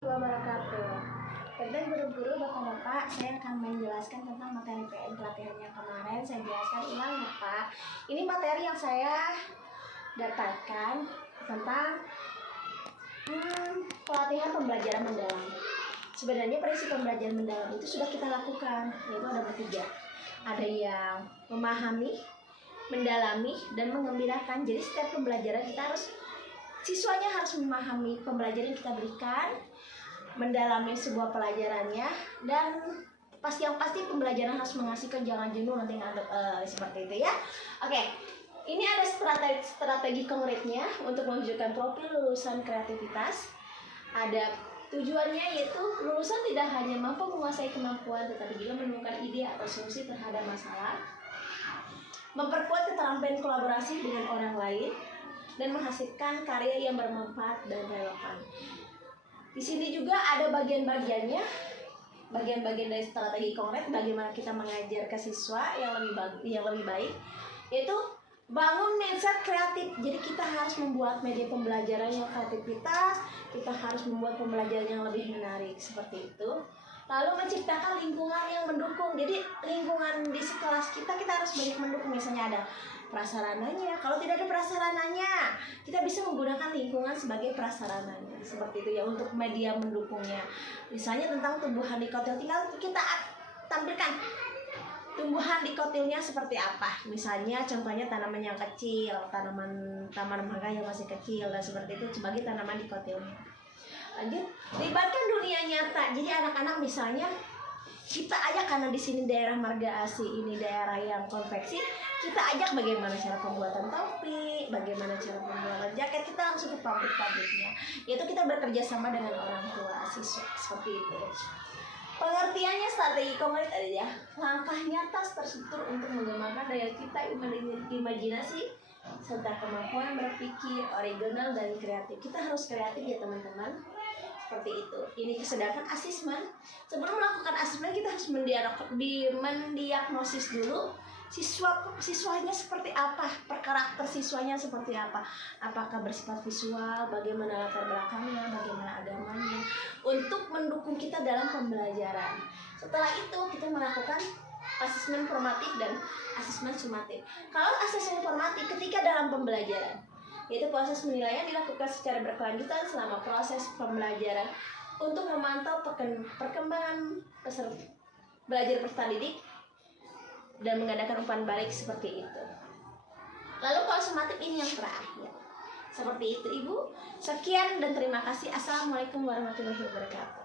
Wabarakatuh. Tentang guru-guru, bapak-bapak, saya akan menjelaskan tentang materi PN pelatihan yang kemarin. Saya jelaskan ulang ya Pak. Ini materi yang saya dapatkan tentang pelatihan pembelajaran mendalam. Sebenarnya prinsip pembelajaran mendalam itu sudah kita lakukan, yaitu ada bertiga. Ada yang memahami, mendalami, dan mengembirakan. Jadi setiap pembelajaran siswanya harus memahami pembelajaran yang kita berikan, mendalami sebuah pelajarannya, dan yang pasti pembelajaran harus mengasihkan, jangan jenuh nanti ngantuk seperti itu ya. Oke, ini ada strategi konkretnya untuk mewujudkan profil lulusan kreativitas. Ada tujuannya, yaitu lulusan tidak hanya mampu menguasai kemampuan, tetapi juga menemukan ide atau solusi terhadap masalah, memperkuat keterampilan kolaborasi dengan orang lain, dan menghasilkan karya yang bermanfaat dan relevan. Di sini juga ada bagian-bagiannya, bagian-bagian dari strategi konkret bagaimana kita mengajar ke siswa yang lebih baik, yaitu bangun mindset kreatif. Jadi kita harus membuat media pembelajaran yang kreativitas, kita harus membuat pembelajaran yang lebih menarik seperti itu. Lalu menciptakan lingkungan yang mendukung. Jadi lingkungan di kelas kita harus banyak mendukung. Misalnya ada prasarananya. Kalau tidak ada prasarananya, kita bisa menggunakan lingkungan sebagai prasarananya. Seperti itu ya, untuk media mendukungnya. Misalnya tentang tumbuhan di kotil, tinggal kita tampilkan tumbuhan di kotilnya seperti apa. Misalnya contohnya tanaman yang kecil, tanaman mangga yang masih kecil, dan seperti itu sebagai tanaman di kotilnya. Lanjut, libatkan dunia nyata. Jadi anak-anak misalnya kita ajak, karena di sini daerah Marga Asih, ini daerah yang konveksi, kita ajak bagaimana cara pembuatan topi, bagaimana cara pembuatan jaket, kita langsung ke pabrik-pabriknya. Yaitu kita bekerja sama dengan orang tua siswa, seperti itu. Pengertiannya strategi konkret ya, langkah nyata terstruktur untuk mengembangkan daya kita, imajinasi, serta kemampuan berpikir original dan kreatif. Kita harus kreatif ya teman-teman. Seperti itu. Ini sedangkan asesmen, sebelum melakukan asesmen kita harus mendiagnosis dulu siswanya seperti apa, karakter siswanya seperti apa, apakah bersifat visual, bagaimana latar belakangnya, bagaimana agamanya, untuk mendukung kita dalam pembelajaran. Setelah itu kita melakukan asesmen formatif dan asesmen sumatif. Kalau asesmen formatif ketika dalam pembelajaran, yaitu proses penilaian dilakukan secara berkelanjutan selama proses pembelajaran untuk memantau perkembangan peserta belajar peserta didik dan mengadakan umpan balik seperti itu. Lalu kalau sumatif ini yang terakhir. Seperti itu Ibu. Sekian dan terima kasih. Assalamualaikum warahmatullahi wabarakatuh.